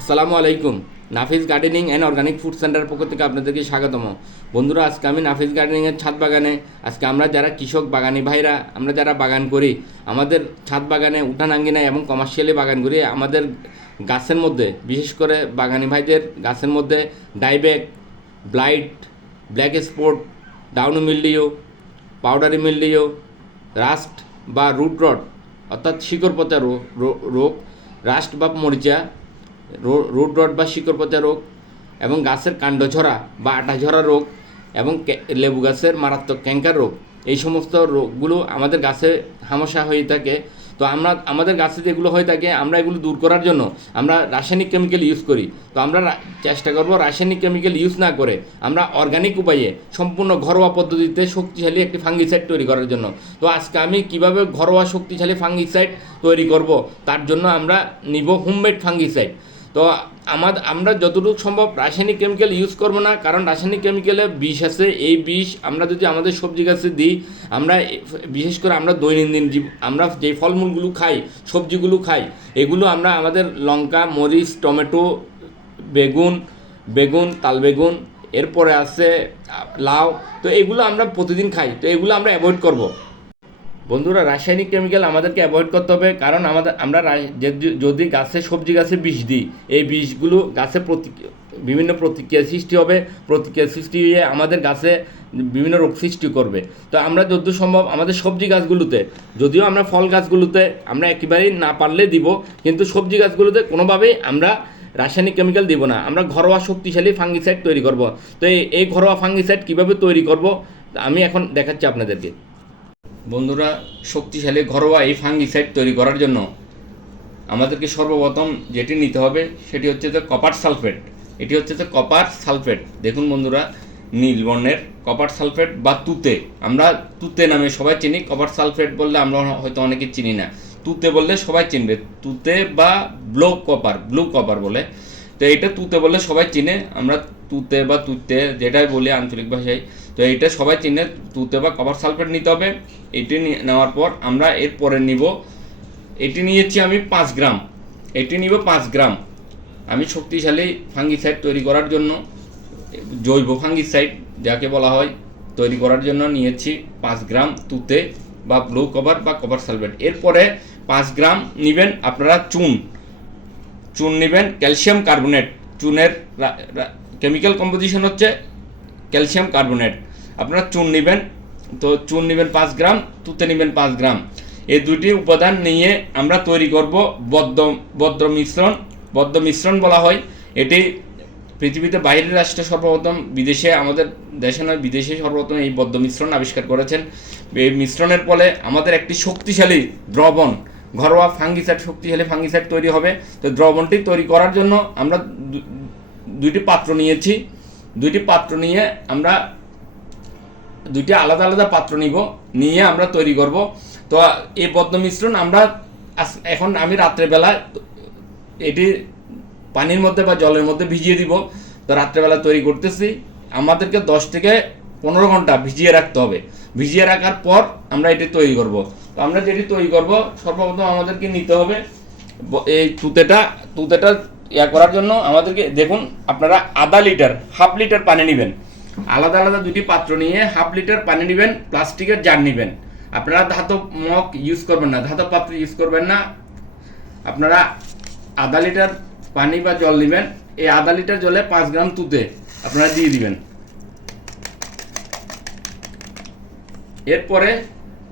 আসসালামু আলাইকুম। Nafis gardening and organic food centre পক্ষ থেকে আপনাদেরকে স্বাগতম। বন্ধুরা, আজকে আমি নাফিস গার্ডেনিংয়ের ছাদ বাগানে, আজকে আমরা যারা কৃষক, বাগানি ভাইরা, আমরা যারা বাগান করি, আমাদের ছাদ বাগানে উঠান আঙ্গিনায় এবং কমার্শিয়ালি বাগান করি, আমাদের গাছের মধ্যে, বিশেষ করে বাগানি ভাইদের গাছের মধ্যে dieback blight, black spot, down mildew powdery mildew rust বা রুট রড অর্থাৎ শিকড় পচা রোগ, রাস্ট বা মরিচা রুট রড বা শিকড় পচা রোগ এবং গাছের কাণ্ড ঝরা বা আটা ঝরা রোগ এবং লেবু গাছের মারাত্মক ক্যাঙ্কার রোগ। এই সমস্ত রোগগুলো আমাদের গাছে হামশা হয়ে থাকে। তো আমরা, আমাদের গাছে যেগুলো হয়ে থাকে, আমরা এগুলো দূর করার জন্য আমরা রাসায়নিক কেমিক্যাল ইউজ করি। তো আমরা চেষ্টা করব রাসায়নিক কেমিক্যাল ইউজ না করে আমরা অর্গানিক উপায়ে সম্পূর্ণ ঘরোয়া পদ্ধতিতে শক্তিশালী একটি ফাঙ্গিসাইড তৈরি করার জন্য। তো আজকে আমি কীভাবে ঘরোয়া শক্তিশালী ফাঙ্গিসাইড তৈরি করব, তার জন্য আমরা নিব হোমমেড ফাঙ্গিসাইড তো আমাদের আমরা যতটুকু সম্ভব রাসায়নিক কেমিক্যাল ইউজ করব না, কারণ রাসায়নিক কেমিক্যালে বিষ আছে, এই বিষ আমরা যদি আমাদের সবজি গাছে দিই, আমরা বিশেষ করে আমরা দৈনন্দিন জীব, আমরা যে ফলমূলগুলো খাই, সবজিগুলো খাই, এগুলো আমরা আমাদের লঙ্কা, মরিচ, টমেটো, বেগুন বেগুন, তাল বেগুন, এরপরে আছে লাউ, তো এগুলো আমরা প্রতিদিন খাই, তো এগুলো আমরা অ্যাভয়েড করব। বন্ধুরা, রাসায়নিক কেমিক্যাল আমাদেরকে অ্যাভয়েড করতে হবে, কারণ আমাদের, আমরা যদি গাছে সবজি গাছে বিষ দিই, এই বিষগুলো গাছে প্রতি, বিভিন্ন প্রতিক্রিয়া সৃষ্টি হবে, প্রতিক্রিয়া সৃষ্টি হয়ে আমাদের গাছে বিভিন্ন রোগ সৃষ্টি করবে। তো আমরা যত সম্ভব আমাদের সবজি গাছগুলোতে, যদিও আমরা ফল গাছগুলোতে আমরা একেবারেই না পারলে দিব, কিন্তু সবজি গাছগুলোতে কোনোভাবেই আমরা রাসায়নিক কেমিক্যাল দিব না। আমরা ঘরোয়া শক্তিশালী ফাঙ্গিসাইড তৈরি করব। তো এই- এই ঘরোয়া ফাঙ্গিসাইড কীভাবে তৈরি করব, আমি এখন দেখাচ্ছি আপনাদেরকে। বন্ধুরা, শক্তিশালী ঘরোয়া এই ফাঙ্গিসাইড তৈরি করার জন্য আমাদেরকে সর্বপ্রথম যেটি নিতে হবে, সেটি হচ্ছে যে কপার সালফেট এটি হচ্ছে যে কপার সালফেট দেখুন বন্ধুরা, নীল বর্ণের কপার সালফেট বা তুতে। আমরা তুতে নামে সবাই চিনি কপার সালফেট বললে আমরা হয়তো অনেকে চিনি না। তুতে বললে সবাই চিনবে, তুতে বা ব্লু কপার ব্লু কপার বলে। তো এটা তুতে বললে সবাই চিনে। আমরা তুতে বা তুতে যেটাই বলি আঞ্চলিক ভাষায়, তো এটা সবাই চিনে, তুতে বা কপার সালফেট নিতে হবে। এটি নেওয়ার পর আমরা এরপরে নিব। এটি নিয়েছি আমি পাঁচ গ্রাম। এটি নিব পাঁচ গ্রাম। আমি শক্তিশালী ফাঙ্গিসাইড তৈরি করার জন্য, জৈব ফাঙ্গিসাইড যাকে বলা হয়, তৈরি করার জন্য নিয়েছি পাঁচ গ্রাম তুতে বা ব্লু কভার বা কভার সালফেট এরপরে পাঁচ গ্রাম নেবেন আপনারা চুন। চুন নেবেন ক্যালসিয়াম কার্বোনেট চুনের কেমিক্যাল কম্পোজিশন হচ্ছে ক্যালসিয়াম কার্বোনেট আপনারা চুন নেবেন, তো চুন নেবেন পাঁচ গ্রাম, তুতে নেবেন পাঁচ গ্রাম। এই দুটি উপাদান নিয়ে আমরা তৈরি করব বদ্ধ বদ্ধ মিশ্রণ। বদ্ধ মিশ্রণ বলা হয়। এটি পৃথিবীতে বাইরের রাষ্ট্রে সর্বপ্রথম, বিদেশে, আমাদের দেশে নয়, বিদেশে সর্বপ্রথম এই বদ্ধ মিশ্রণ আবিষ্কার করেছেন। এই মিশ্রণের ফলে আমাদের একটি শক্তিশালী দ্রবণ, ঘরোয়া ফাঙ্গিসাইড শক্তিশালী ফাঙ্গিসাইড তৈরি হবে। তো দ্রবণটি তৈরি করার জন্য আমরা দুইটি পাত্র নিয়েছি। দুইটি পাত্র নিয়ে আমরা দুইটি আলাদা আলাদা পাত্র নিব, নিয়ে আমরা তৈরি করব। তো এই পদ্ম মিশ্রণ আমরা এখন আমি রাত্রেবেলা এটি পানির মধ্যে বা জলের মধ্যে ভিজিয়ে দিব। তো রাত্রেবেলা তৈরি করতেছি। আমাদেরকে দশ থেকে পনেরো ঘণ্টা ভিজিয়ে রাখতে হবে। ভিজিয়ে রাখার পর আমরা এটি তৈরি করব। তো আমরা যেটি তৈরি করব, সর্বপ্রথম আমাদেরকে নিতে হবে এই তুতেটা তুতেটা ইয়া করার জন্য আমাদেরকে, দেখুন, আপনারা আধা লিটার, হাফ লিটার পানি নেবেন। আলাদা আলাদা দুটি পাত্র নিয়ে হাফ লিটার পানি নেবেন, প্লাস্টিকের জার নেবেন। আপনারা ধাতব মগ ইউজ করবেন না, ধাতব পাত্র ইউজ করবেন না। আপনারা আধা লিটার পানি বা জল নেবেন, এই আধা লিটার জলে পাঁচ গ্রাম তুতে আপনারা দিয়ে দিবেন। এরপরে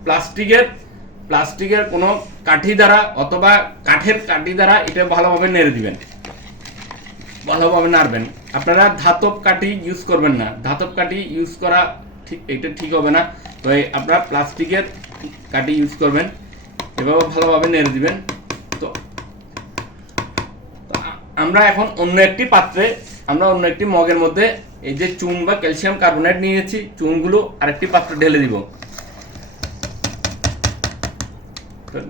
প্লাস্টিকের প্লাস্টিকের কোনো কাঠি দ্বারা অথবা কাঠের কাঠি দ্বারা এটা ভালোভাবে নেড়ে দিবেন। ভালোভাবে নাড়বেন। আপনারা ধাতব কাঠি ইউজ করবেন না। ধাতব কাঠি ইউজ করা ঠিক, এটা ঠিক হবে না। তো আপনারা প্লাস্টিকের কাঠি ইউজ করবেন। এভাবে ভালোভাবে নেড়ে দিবেন। তো আমরা এখন অন্য একটি পাত্রে, আমরা অন্য একটি মগের মধ্যে এই যে চুন বা ক্যালসিয়াম কার্বনেট নিয়েছি, চুনগুলো আরেকটি পাত্রে ঢেলে দিব।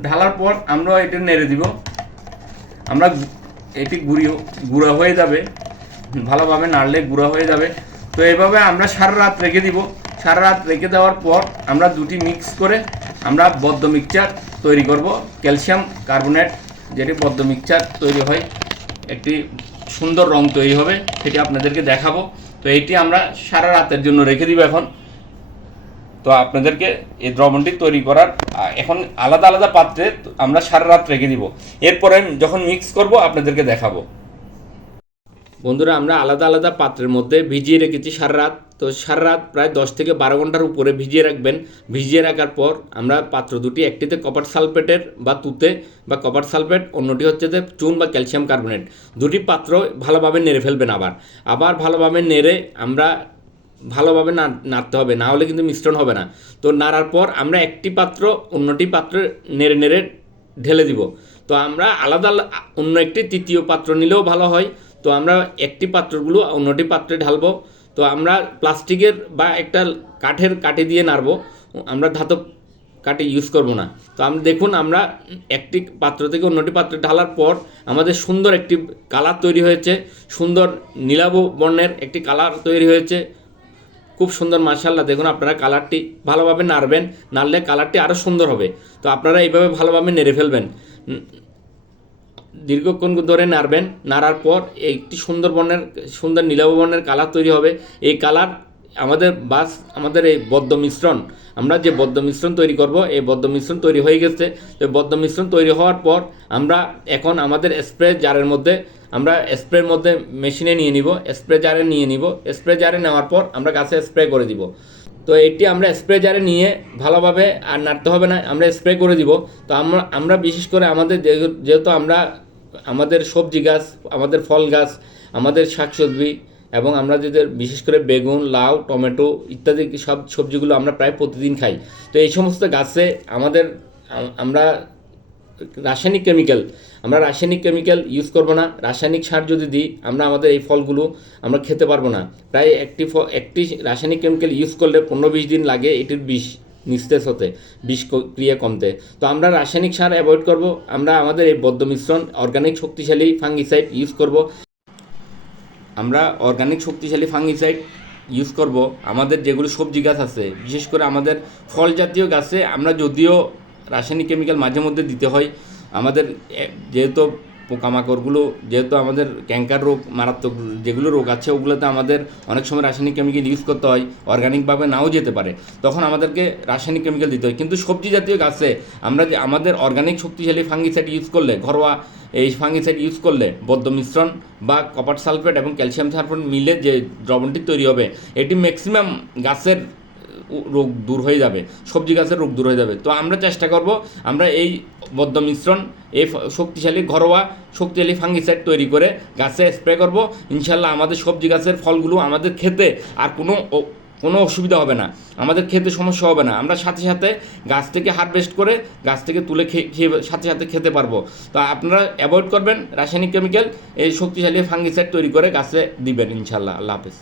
ঢালার পর আমরা এটা নেড়ে দিব। আমরা এটি গুঁড়ি গুঁড়া হয়ে যাবে। ভালোভাবে নাড়লে গুঁড়া হয়ে যাবে। তো এইভাবে আমরা সারা রাত রেখে দিব। সারা রাত রেখে দেওয়ার পর আমরা দুটি মিক্স করে আমরা বদ্ধ মিক্সচার তৈরি করব। ক্যালসিয়াম কার্বোনেট, যেটি বদ্ধ মিক্সচার তৈরি হয়, একটি সুন্দর রং তৈরি হবে, সেটি আপনাদেরকে দেখাবো। তো এটি আমরা সারা রাতের জন্য রেখে দিব এখন। তো আপনাদেরকে এই দ্রবণটি তৈরি করার এখন আলাদা আলাদা পাত্রে আমরা সারা রাত রেখে দিব। এরপরে যখন মিক্স করব, আপনাদেরকে দেখাবো। বন্ধুরা, আমরা আলাদা আলাদা পাত্রের মধ্যে ভিজিয়ে রেখেছি সারা রাত। তো সারা রাত প্রায় দশ থেকে বারো ঘণ্টার উপরে ভিজিয়ে রাখবেন। ভিজিয়ে রাখার পর আমরা পাত্র দুটি, একটিতে কপার সালফেটের বা তুতে বা কপার সালফেট অন্যটি হচ্ছে যে চুন বা ক্যালসিয়াম কার্বনেট দুটি পাত্র ভালোভাবে নেড়ে ফেলবেন আবার। আবার ভালোভাবে নেড়ে আমরা ভালোভাবে না নাড়তে হবে, না হলে কিন্তু মিশ্রণ হবে না। তো নাড়ার পর আমরা একটি পাত্র অন্যটি পাত্রে নেড়ে নেড়ে ঢেলে দিব। তো আমরা আলাদা আলা- অন্য একটি তৃতীয় পাত্র নিলেও ভালো হয়। তো আমরা একটি পাত্রগুলো অন্যটি পাত্রে ঢালবো। তো আমরা প্লাস্টিকের বা একটা কাঠের কাঠি দিয়ে নাড়বো। আমরা ধাতব কাঠি ইউজ করব না। তো আমরা দেখুন আমরা একটি পাত্র থেকে অন্যটি পাত্রে ঢালার পর আমাদের সুন্দর একটি কালার তৈরি হয়েছে। সুন্দর নীলাভ বর্ণের একটি কালার তৈরি হয়েছে। খুব সুন্দর মার্শাল্লাহ দেখুন আপনারা কালারটি ভালোভাবে নাড়বেন, নাড়লে কালারটি আরও সুন্দর হবে। তো আপনারা এইভাবে ভালোভাবে নেড়ে ফেলবেন। দীর্ঘক্ষণ ধরে নাড়বেন, নাড়ার পর একটি সুন্দর বর্ণের সুন্দর নীলাভ বর্ণের কালার তৈরি হবে। এই কালার আমাদের বাস, আমাদের এই বদ্ধ মিশ্রণ, আমরা যে বদ্ধ মিশ্রণ তৈরি করব, এই বদ্ধ মিশ্রণ তৈরি হয়ে গেছে। তো বদ্ধ মিশ্রণ তৈরি হওয়ার পর আমরা এখন আমাদের স্প্রে জারের মধ্যে, আমরা স্প্রের মধ্যে মেশিনে নিয়ে নিব, স্প্রে জারে নিয়ে নিব, স্প্রে জারে নেওয়ার পর আমরা গাছে স্প্রে করে দিব। তো এটি আমরা স্প্রে জারে নিয়ে ভালোভাবে আর নাড়তে হবে না, আমরা স্প্রে করে দিব। তো আমরা আমরা বিশেষ করে আমাদের যেহেতু আমরা আমাদের সবজি গাছ, আমাদের ফল গাছ, আমাদের শাকসবজি এবং আমরা যেদের বিশেষ করে বেগুন, লাউ, টমেটো ইত্যাদি সব সবজিগুলো আমরা প্রায় প্রতিদিন খাই। তো এই সমস্ত গাছে আমাদের আমরা রাসায়নিক কেমিক্যাল, আমরা রাসায়নিক কেমিক্যাল ইউজ করব না। রাসায়নিক সার যদি দিই, আমরা আমাদের এই ফলগুলো আমরা খেতে পারব না। প্রায় একটি ফ- একটি রাসায়নিক কেমিক্যাল ইউজ করলে পনেরো বিশ দিন লাগে এটির বিষ নিস্তেজ হতে, বিষ ক্রিয়া কমতে। তো আমরা রাসায়নিক সার অ্যাভয়েড করব। আমরা আমাদের এই বদ্ধ মিশ্রণ অর্গানিক শক্তিশালী ফাঙ্গিসাইড ইউজ করব। আমরা অর্গানিক শক্তিশালী ফাঙ্গিসাইড ইউজ করব। আমাদের যেগুলো সবজি গাছ আছে, বিশেষ করে আমাদের ফল জাতীয় গাছে আমরা যদিও রাসায়নিক কেমিক্যাল মাঝে মধ্যে দিতে হয়। আমাদের যেহেতু পোকামাকড়গুলো, যেহেতু আমাদের ক্যাঙ্কার রোগ, মারাত্মক যেগুলো রোগ আছে, ওগুলোতে আমাদের অনেক সময় রাসায়নিক কেমিক্যাল ইউজ করতে হয় অর্গানিকভাবে নাও যেতে পারে। তখন আমাদেরকে রাসায়নিক কেমিক্যাল দিতে হয়। কিন্তু সবজি জাতীয় গাছে আমরা যে আমাদের অর্গানিক শক্তিশালী ফাঙ্গিসাইড ইউজ করলে, ঘরোয়া এই ফাঙ্গিসাইড ইউজ করলে, বদ্ধ মিশ্রণ বা কপার সালফেট এবং ক্যালসিয়াম সালফেট মিলে যে দ্রবণটি তৈরি হবে, এটি ম্যাক্সিমাম গাছের রোগ দূর হয়ে যাবে, সবজি গাছের রোগ দূর হয়ে যাবে। তো আমরা চেষ্টা করব, আমরা এই বদ্ধ মিশ্রণ এই শক্তিশালী ঘরোয়া শক্তিশালী ফাঙ্গিসাইড তৈরি করে গাছে স্প্রে করব। ইনশাল্লাহ আমাদের সবজি গাছের ফলগুলো আমাদের খেতে আর কোনো কোনো অসুবিধা হবে না। আমাদের খেতে সমস্যা হবে না। আমরা সাথে সাথে গাছ থেকে হারভেস্ট করে গাছ থেকে তুলে খেয়ে, সাথে সাথে খেতে পারব। তো আপনারা অ্যাভয়েড করবেন, রাসায়নিক কেমিক্যাল এই শক্তিশালী ফাঙ্গিসাইড তৈরি করে গাছে দিবেন ইনশাল্লাহ। আল্লাহ হাফেজ।